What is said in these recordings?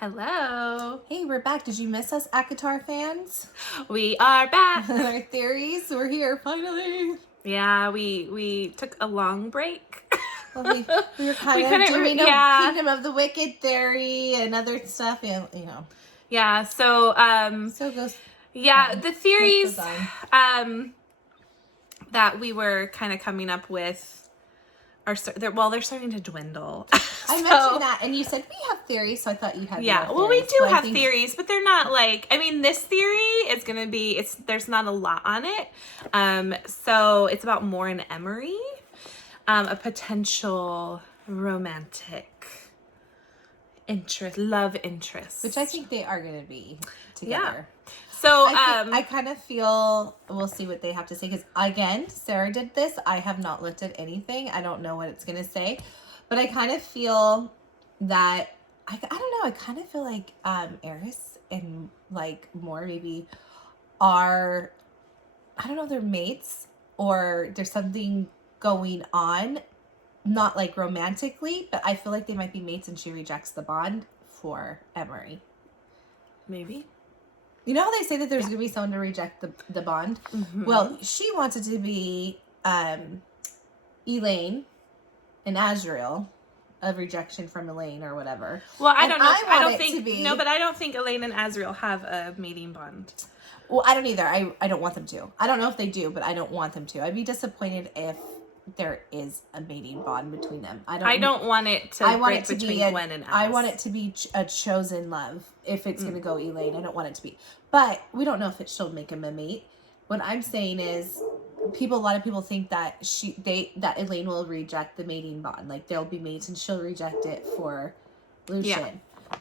Hello. Hey, we're back. Did you miss us, ACOTAR fans? We are back. Our theories, we're here finally. Yeah, we took a long break. Well, we were kind of doing Kingdom of the Wicked theory and other stuff, you know. Yeah, so So it goes. yeah, the theories that we were kind of coming up with are they're starting to dwindle. I mentioned that, and you said we have theories, so I thought you had. Yeah, well, we do have theories, but they're not like. I mean, this theory is gonna be. There's not a lot on it. So it's about Mor Emerie, a potential romantic love interest, which I think they are gonna be together. Yeah. So I kind of feel we'll see what they have to say, because again, Sarah did this. I have not looked at anything. I don't know what it's gonna say, but I kind of feel that I don't know. I kind of feel like Eris and like Mor maybe are, I don't know, they're mates or there's something going on, not like romantically, but I feel like they might be mates and she rejects the bond for Emerie. Maybe. You know how they say that there's going to be someone to reject the bond? Mm-hmm. Well, she wants it to be Elaine and Azrael, of rejection from Elaine or whatever. Well, I don't know. I don't think Elaine and Azrael have a mating bond. Well, I don't either. I don't want them to. I don't know if they do, but I don't want them to. I'd be disappointed if there is a mating bond between them. I don't want it to break between Gwen and Alice. I want it to be a chosen love. If it's going to go Elaine, I don't want it to be. But we don't know if she'll make him a mate. What I'm saying is, a lot of people think that that Elaine will reject the mating bond. Like they'll be mates and she'll reject it for Lucien. Yeah.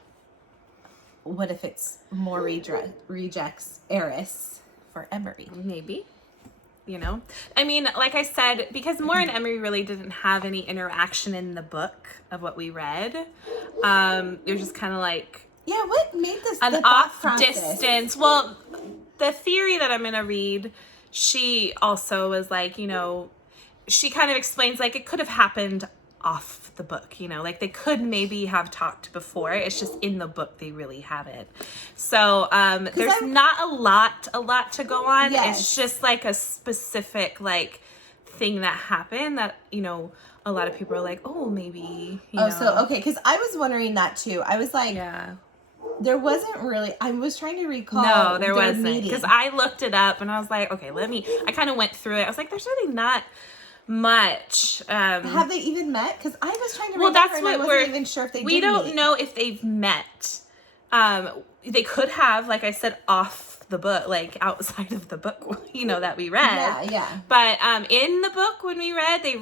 What if it's Mor rejects Eris for Emerie? Maybe. You know, I mean, like I said, because Mor and Emerie really didn't have any interaction in the book of what we read. It was just kind of like, yeah, what made this an off distance? Well, the theory that I'm gonna read, she also was like, you know, she kind of explains like it could have happened off the book, you know, like they could maybe have talked before. It's just in the book they really haven't. So there's not a lot to go on. Yes. It's just like a specific like thing that happened that, you know, a lot of people are like, oh, maybe. You know. So okay, because I was wondering that too. I was like, yeah. There wasn't really. I was trying to recall. No, there wasn't, because I looked it up and I was like, okay, I kind of went through it. I was like, there's really not much. Have they even met? Because I was trying to remember, that's what I wasn't even sure if they did. We don't know if they've met. They could have, like I said, off the book, like outside of the book, you know, that we read. Yeah. But in the book when we read, they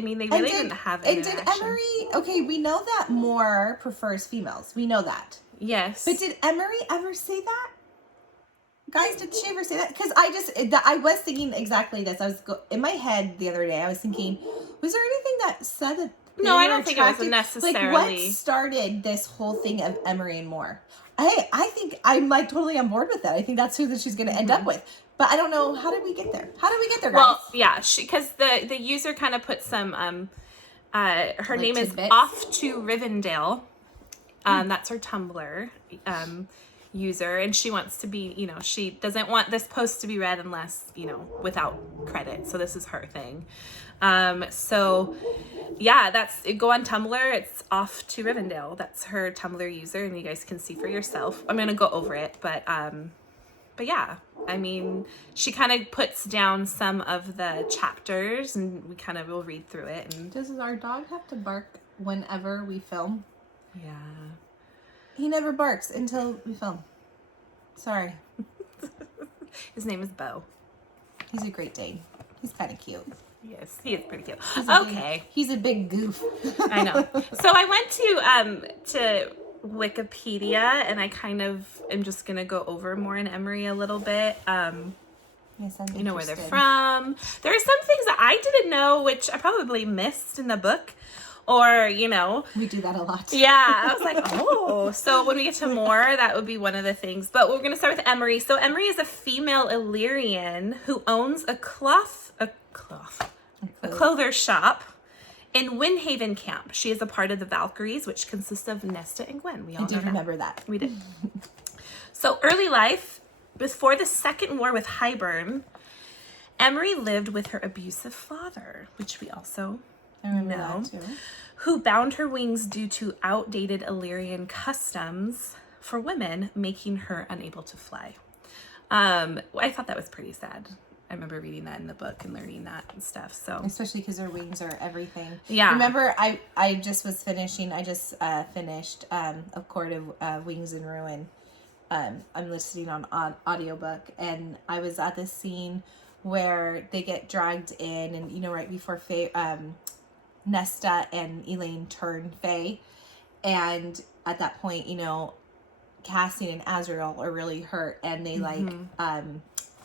really didn't have an interaction. And did Emerie? Okay, we know that Mor prefers females. We know that. Yes. But did Emerie ever say that? Guys, did she ever say that? Because I was thinking exactly this. I was in my head the other day. I was thinking, was there anything that said that? No, I don't think it was necessarily. Like, what started this whole thing of Emerie and Mor? Hey, I think I'm like totally on board with that. I think that's who that she's going to end up with. But I don't know, how did we get there? How did we get there, guys? Well, yeah, because the user kind of put some her name is Off to Rivendell. That's her Tumblr user, and she wants to be, you know, she doesn't want this post to be read unless, you know, without credit. So this is her thing. So yeah, go on Tumblr. It's Off to Rivendell. That's her Tumblr user, and you guys can see for yourself. I'm gonna go over it, but yeah, I mean, she kind of puts down some of the chapters, and we kind of will read through it. And does our dog have to bark whenever we film? Yeah. He never barks until we film. Sorry. His name is Bo. He's a Great Dane. He's kind of cute. Yes, he is pretty cute. He's a big goof. I know. So I went to Wikipedia, and I kind of am just gonna go over Mor and Emerie a little bit. Yes, you know where they're from. There are some things that I didn't know, which I probably missed in the book. Or, you know. We do that a lot. Yeah. I was like, oh. So when we get to Mor, that would be one of the things. But we're going to start with Emerie. So Emerie is a female Illyrian who owns a clother shop In Windhaven Camp, she is a part of the Valkyries, which consists of Nesta and Gwen. We all remember that. We did. So early life, before the Second War with Hybern, Emerie lived with her abusive father, which we also know, who bound her wings due to outdated Illyrian customs for women, making her unable to fly. I thought that was pretty sad. I remember reading that in the book and learning that and stuff. So especially because her wings are everything. Yeah. Remember, I just finished A Court of Wings and Ruin. I'm listening on audiobook, and I was at this scene where they get dragged in, and you know, right before Nesta and Elaine turn Fae, and at that point, you know, Cassian and Azrael are really hurt, and they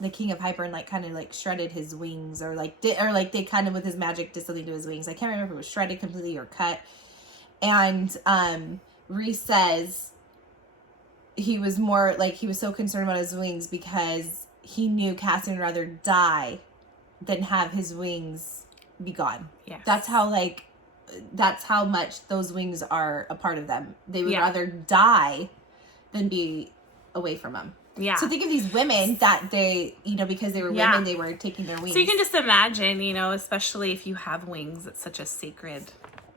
the King of Hybern kind of shredded his wings, or they kind of with his magic did something to his wings. I can't remember if it was shredded completely or cut. And Rhys says he was more he was so concerned about his wings because he knew Cassian would rather die than have his wings be gone. Yeah, that's how much those wings are a part of them. They would rather die than be away from them. Yeah. So think of these women that they, you know, because they were women, they were taking their wings. So you can just imagine, you know, especially if you have wings, it's such a sacred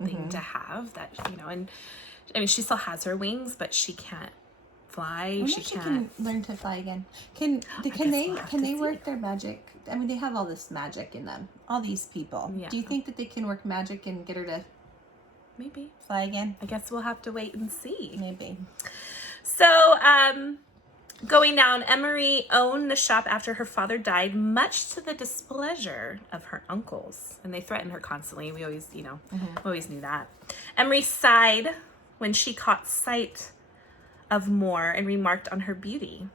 thing to have that, you know, and I mean, she still has her wings, but she can't fly. She can learn to fly again. Can they work their magic? I mean, they have all this magic in them. All these people. Yeah. Do you think that they can work magic and get her to maybe fly again? I guess we'll have to wait and see. Maybe. So, going down, Emerie owned the shop after her father died, much to the displeasure of her uncles. And they threatened her constantly. We always, you know, always knew that. Emerie sighed when she caught sight of Mor and remarked on her beauty.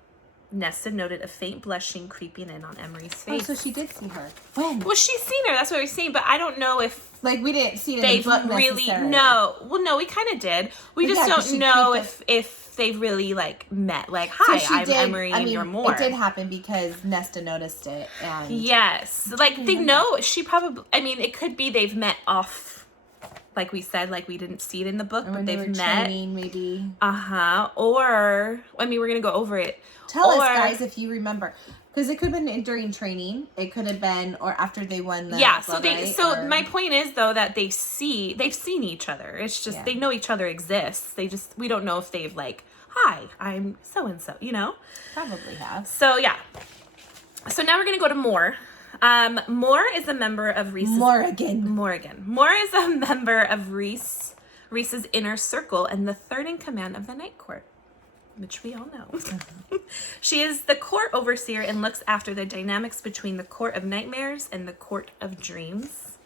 Nesta noted a faint blushing creeping in on Emerie's face. Oh, so she did see her. When? Well, she's seen her. That's what we're seeing. But I don't know if... we didn't see it in the book necessarily. No. Well, no, we kind of did. We just don't know if they've really, met. Hi, so I'm Emerie and you're Mor. It did happen because Nesta noticed it. And yes. They know. She probably... I mean, it could be they've met off... Like we said, we didn't see it in the book, but they've met. Training, maybe. Or, I mean, we're going to go over it. Tell us, guys, if you remember. Because it could have been during training. It could have been, or after they won the my point is, though, that they've seen each other. It's just, they know each other exists. We don't know if they've, hi, I'm so-and-so, you know? Probably have. So, yeah. So now we're going to go to Mor. Mor is a member of Rhys's... Morrigan. Mor is a member of Rhys's inner circle and the third in command of the Night Court, which we all know. She is the court overseer and looks after the dynamics between the Court of Nightmares and the Court of Dreams.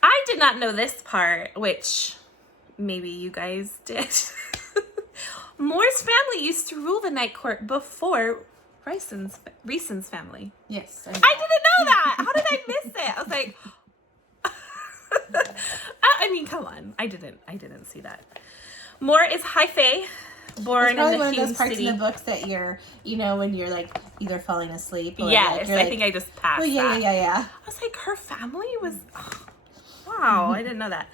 I did not know this part, which maybe you guys did. Mor's family used to rule the Night Court before Rhys's family. Yes. I didn't know that. How did I miss it? I was like, I mean, come on. I didn't see that. Mor is high fae, born in the one of Hume those parts City. in the books that you're, when you're either falling asleep or yes, I think I just passed that. Yeah. I was like, her family was, wow, I didn't know that.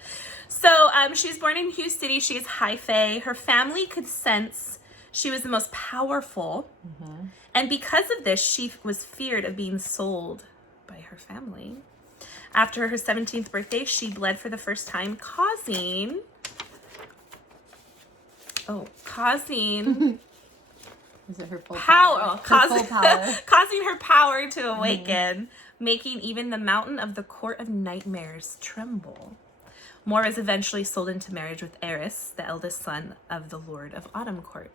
So, she was born in Hume City. She is high fae. Her family could sense she was the most powerful. Mm-hmm. And because of this, she was feared of being sold by her family. After her 17th birthday, she bled for the first time, causing is it her full power? Causing her power to awaken, making even the mountain of the Court of Nightmares tremble. Mor was eventually sold into marriage with Eris, the eldest son of the Lord of Autumn Court.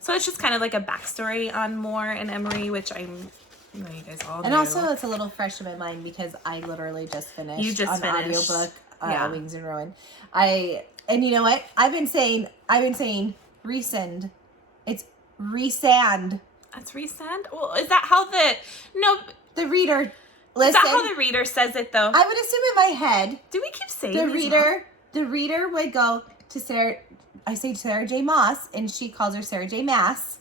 So it's just kind of like a backstory on Mor and Emerie, which you guys all know. And also it's a little fresh in my mind because I literally just finished audiobook Wings and Ruin. And you know what? I've been saying resend. It's resand. That's resand? Well, is that how the reader listen? Is that how the reader says it though? I would assume in my head. Do we keep saying the reader would go to Sarah. I say Sarah J. Maas, and she calls her Sarah J. Maas.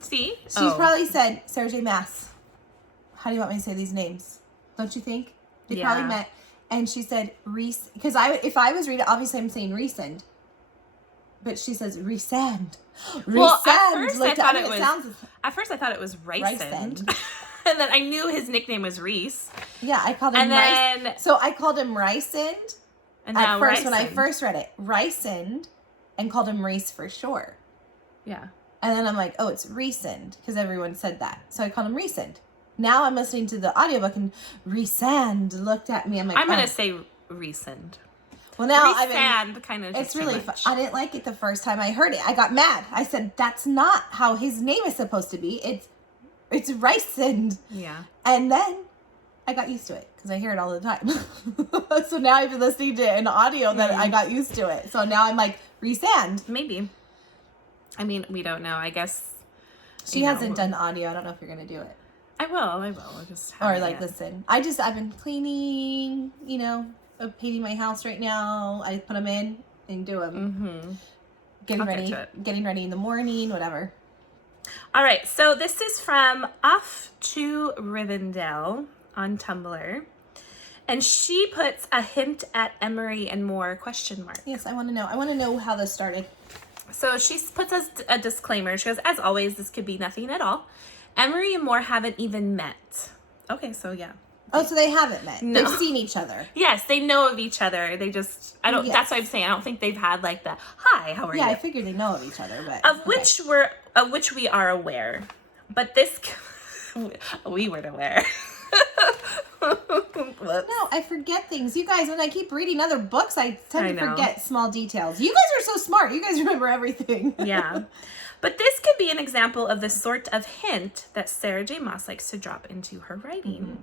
See? She's probably said, Sarah J. Maas, how do you want me to say these names? Don't you think? They probably meant, And she said, because if I was reading, obviously I'm saying resend. But she says, resend. Well, at first I thought it was Rysend. And then I knew his nickname was Reese. Yeah, I called him So I called him Rysend. And at first, when I first read it, Rysend, and called him Reese for short. Yeah. And then I'm like, oh, it's resend, because everyone said that. So I called him resend. Now I'm listening to the audiobook, and resend looked at me. I'm like, I'm going to say resend. Well, now resend kind of. It's really fun. I didn't like it the first time I heard it. I got mad. I said, that's not how his name is supposed to be. It's Rysend. Yeah. And then I got used to it because I hear it all the time. So now I've been listening to it in audio that I got used to it. So now I'm like, resend. Maybe. I mean, we don't know. I guess. She hasn't done audio. I don't know if you're going to do it. I will. I just listen. I've been cleaning, painting my house right now. I put them in and do them. Mm-hmm. Getting ready in the morning, whatever. All right. So this is from Off to Rivendell on Tumblr. And she puts a hint at Emerie and Mor ? Yes, I want to know. I want to know how this started. So she puts us a disclaimer. She goes, as always, this could be nothing at all. Emerie and Mor haven't even met. Okay, so yeah. Oh, so they haven't met. No. They've seen each other. Yes, they know of each other. They just, that's what I'm saying. I don't think they've had like the, hi, how are you? Yeah, I figured they know of each other, but. Of which we are aware. But this, we weren't aware. No, I forget things. You guys, when I keep reading other books, I tend to forget small details. You guys are so smart. You guys remember everything. Yeah. But this could be an example of the sort of hint that Sarah J. Maas likes to drop into her writing. Mm-hmm.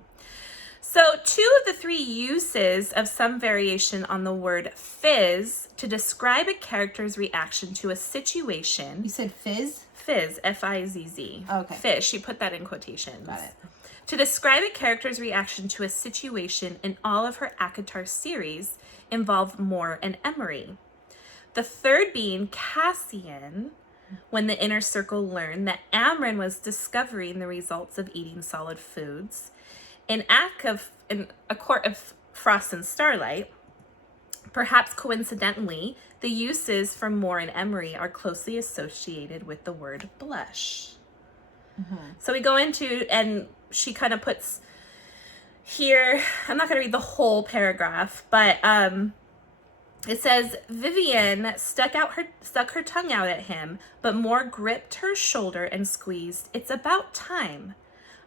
So 2 of the 3 uses of some variation on the word fizz to describe a character's reaction to a situation. You said fizz? Fizz, F-I-Z-Z. Okay. Fizz, she put that in quotations. Got it. To describe a character's reaction to a situation in all of her ACOTAR series involve Mor and Emerie. The third being Cassian, when the inner circle learned that Amren was discovering the results of eating solid foods. In A Court of Frost and Starlight, perhaps coincidentally, the uses for Mor and Emerie are closely associated with the word blush. Mm-hmm. So we go into, and she kind of puts here, I'm not going to read the whole paragraph, but it says, Vivian stuck her tongue out at him, but Mor gripped her shoulder and squeezed. It's about time.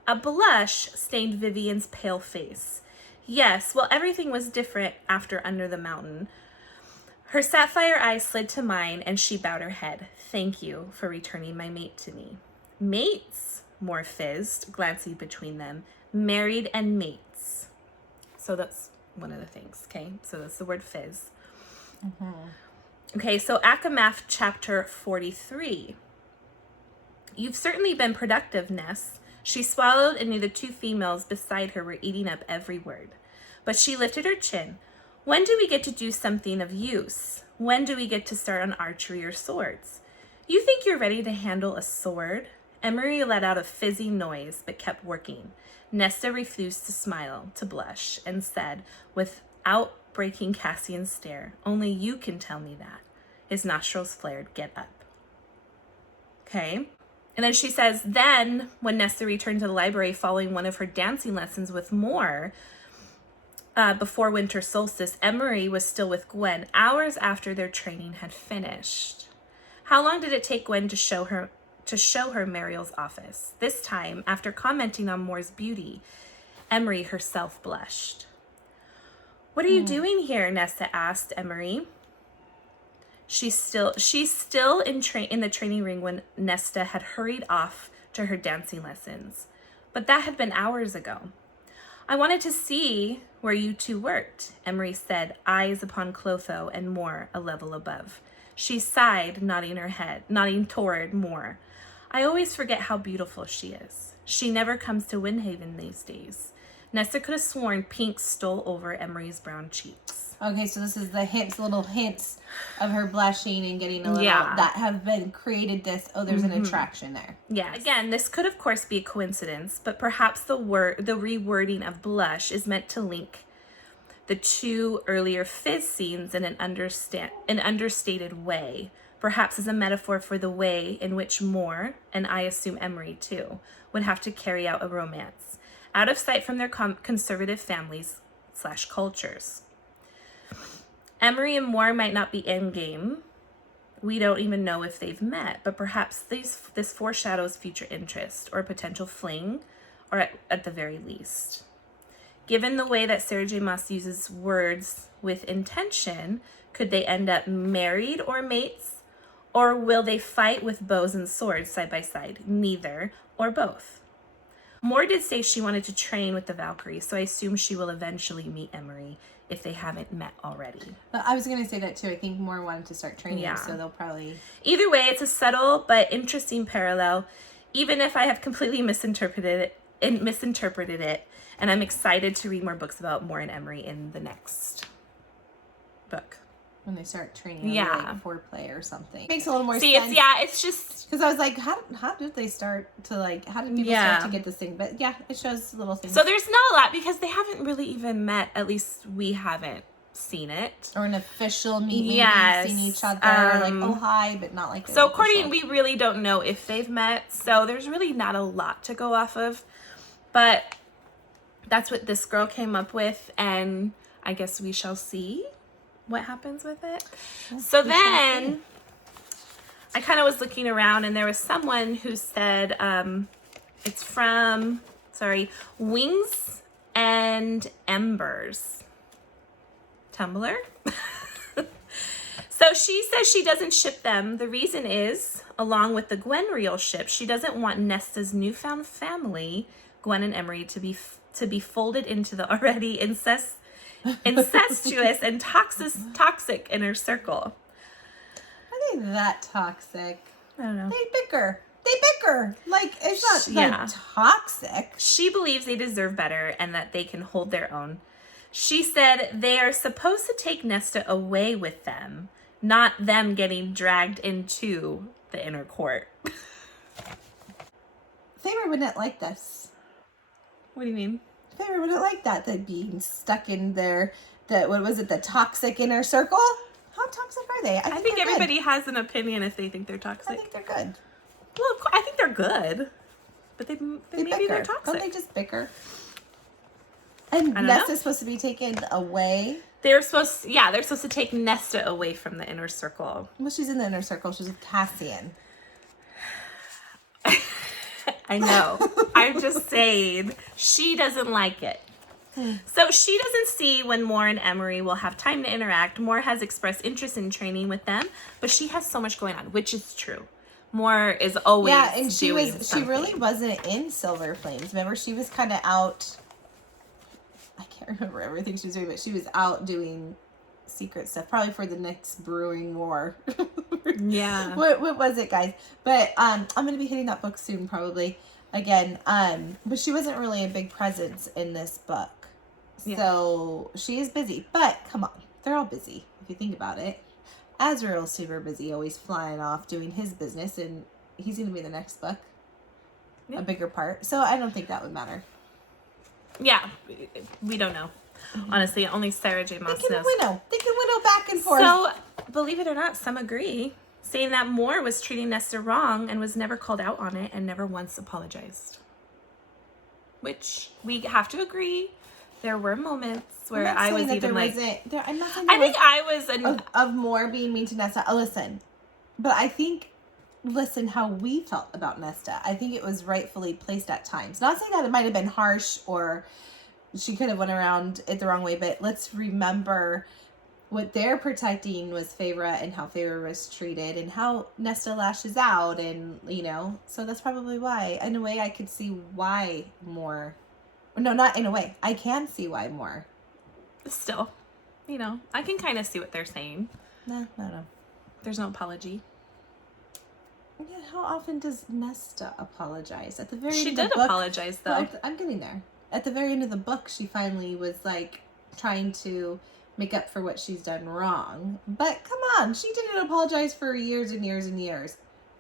A blush stained Vivian's pale face. Yes, well, everything was different after Under the Mountain. Her sapphire eyes slid to mine, and she bowed her head. Thank you for returning my mate to me. Mates, Mor fizzed, glancing between them. Married and mates. So that's one of the things, okay? So that's the word fizz. Mm-hmm. Okay, so ACOMAF chapter 43. You've certainly been productive, Ness. She swallowed and knew the 2 females beside her were eating up every word. But she lifted her chin. When do we get to do something of use? When do we get to start on archery or swords? You think you're ready to handle a sword? Emerie let out a fizzy noise, but kept working. Nesta refused to smile, to blush, and said, without breaking Cassian's stare, only you can tell me that. His nostrils flared. Get up. Okay. And then she says, then, when Nesta returned to the library following one of her dancing lessons with Mor, before winter solstice, Emerie was still with Gwen hours after their training had finished. How long did it take Gwen to show her Mariel's office? This time, after commenting on Mor's beauty, Emerie herself blushed. What are you doing here? Nesta asked Emerie. She's still in the training ring when Nesta had hurried off to her dancing lessons. But that had been hours ago. I wanted to see where you 2 worked, Emerie said, eyes upon Clotho and Mor a level above. She sighed, nodding toward Mor. I always forget how beautiful she is. She never comes to Windhaven these days. Nesta could have sworn pink stole over Emerie's brown cheeks. Okay, so this is the little hints of her blushing and getting a little, that have been created there's an attraction there. Yeah, again, this could of course be a coincidence, but perhaps the rewording of blush is meant to link the 2 earlier fizz scenes in an understated way, perhaps as a metaphor for the way in which Mor, and I assume Emerie too, would have to carry out a romance, out of sight from their conservative families/cultures. Emerie and Mor might not be endgame. We don't even know if they've met, but perhaps this foreshadows future interest or potential fling, or at the very least. Given the way that Sarah J. Maas uses words with intention, could they end up married or mates? Or will they fight with bows and swords side by side? Neither, or both. Mor did say she wanted to train with the Valkyries, so I assume she will eventually meet Emerie if they haven't met already. I was going to say that too. I think Mor wanted to start training, so they'll probably... Either way, it's a subtle but interesting parallel, even if I have completely misinterpreted it, and I'm excited to read more books about Mor and Emerie in the next book. When they start training, like foreplay or something. Makes a little more sense. It's just... Because I was like, how did they start to, like, how did people start to get this thing? But yeah, it shows little things. So there's not a lot, because they haven't really even met, at least we haven't seen it. Or an official meeting, seen each other, like, oh, hi, but not like... So according, we really don't know if they've met, so there's really not a lot to go off of. But that's what this girl came up with, and I guess we shall see what happens with it. So then I kind of was looking around, and there was someone who said it's from Wings and Embers Tumblr. So she says she doesn't ship them. The reason is, along with the Gwen real ship, she doesn't want Nesta's newfound family, Gwen and Emerie, to be folded into the already incestuous and toxic inner circle. Are they that toxic? I don't know. They bicker. Like, it's not toxic. She believes they deserve better and that they can hold their own. She said they are supposed to take Nesta away with them, not them getting dragged into the inner court. Feyre wouldn't like this. What do you mean? Feyre wouldn't like that being stuck in there. The toxic inner circle? How toxic are they? I think everybody has an opinion if they think they're toxic. I think they're good. Well, of course, I think they're good, but maybe they're toxic. Don't they just bicker? And Nesta's supposed to be taken away. They're supposed to take Nesta away from the inner circle. Well, she's in the inner circle. She's with Cassian. I know. I'm just saying, she doesn't like it. So she doesn't see when Mor and Emerie will have time to interact. Mor has expressed interest in training with them, but she has so much going on, which is true. Mor is always and she something. really wasn't in Silver Flames. Remember, she was kind of out. I can't remember everything she was doing, but she was out doing secret stuff, probably for the next brewing war. Yeah. What was it, guys? But I'm gonna be hitting that book soon, probably again. But she wasn't really a big presence in this book, so she is busy. But come on, they're all busy if you think about it. Azrael's super busy, always flying off doing his business, and he's gonna be in the next book, a bigger part. So I don't think that would matter. Yeah, we don't know. Honestly, only Sarah J. Maas knows. They can winnow back and forth. So, believe it or not, some agree, saying that Mor was treating Nesta wrong and was never called out on it and never once apologized. Which we have to agree. There were moments where I was even like... I'm not saying I think I was... Of Mor being mean to Nesta. Oh, listen. But I think... Listen how we felt about Nesta. I think it was rightfully placed at times. Not saying that it might have been harsh or... she could have went around it the wrong way, but let's remember what they're protecting was Feyre and how Feyre was treated and how Nesta lashes out, and so that's probably why. In a way, I could see why Mor. No, not in a way. I can see why Mor. Still, I can kind of see what they're saying. Nah, I don't know. There's no apology. Yeah, how often does Nesta apologize? At the very end of the book, she did apologize, though. I'm getting there. At the very end of the book, she finally was, like, trying to make up for what she's done wrong. But, come on, she didn't apologize for years and years and years.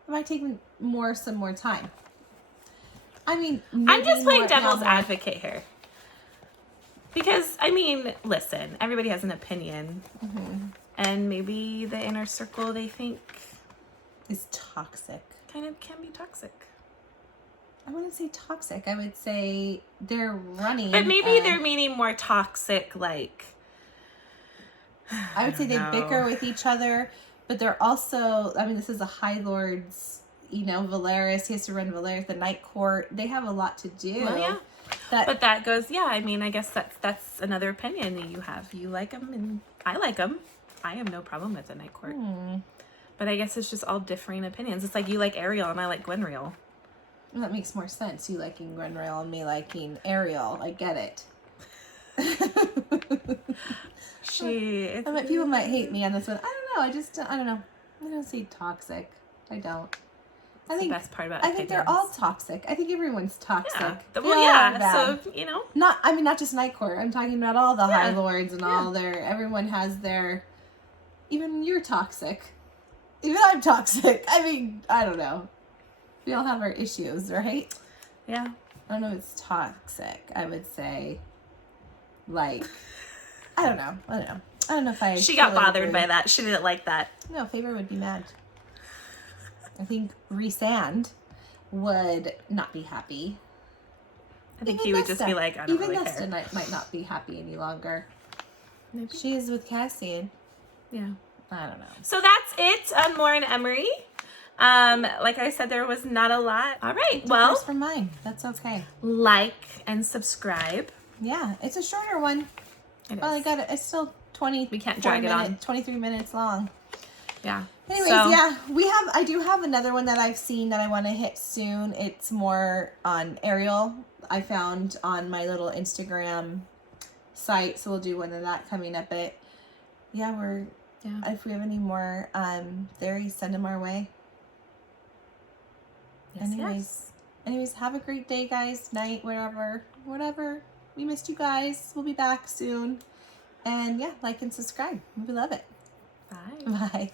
It might take some more time. I mean, I'm just playing devil's advocate here. Because, I mean, listen, everybody has an opinion. And maybe the inner circle they think is toxic. Kind of can be toxic. I wouldn't say toxic. I would say they're running. But maybe they're meaning more toxic, like... I would say they bicker with each other, but they're also... I mean, this is a High Lord's, you know, Valeris. He has to run Valeris, the Night Court. They have a lot to do. Well, yeah. But that goes... Yeah, I mean, I guess that's another opinion that you have. You like them, and I like them. I have no problem with the Night Court. But I guess it's just all differing opinions. It's like you like Ariel, and I like Gwenriel. Well, that makes more sense. You liking Gwenriel and me liking Ariel. I get it. I mean, people might hate me on this one. I don't know. I don't know. I don't say toxic. I don't. I think the best part about opinions. I think they're all toxic. I think everyone's toxic. Yeah. Well, yeah. So, you know. Not just Night Court. I'm talking about all the High Lords and all their... Everyone has their... Even you're toxic. Even I'm toxic. I mean, I don't know. We all have our issues, right? Yeah. I don't know if it's toxic. I would say, like, I don't know. I don't know if I... She got bothered by that. She didn't like that. No, Favor would be mad. I think Rhysand would not be happy. I think he would just be like, I don't really care. Even Nesta might not be happy any longer. Maybe. She is with Cassian. Yeah. I don't know. So that's it on Mor Emerie. Like I said, there was not a lot. All right. Well, for mine. That's okay. Like and subscribe. Yeah, it's a shorter one. Well, it's still 20. We can't drag it on. 23 minutes long. Yeah. Anyways, I do have another one that I've seen that I want to hit soon. It's more on Ariel. I found on my little Instagram site, so we'll do one of that coming up. But yeah, if we have any more theories, send them our way. Yes, Anyways, have a great day, guys. Night, whatever. We missed you guys. We'll be back soon. And yeah, like and subscribe. We love it. Bye. Bye.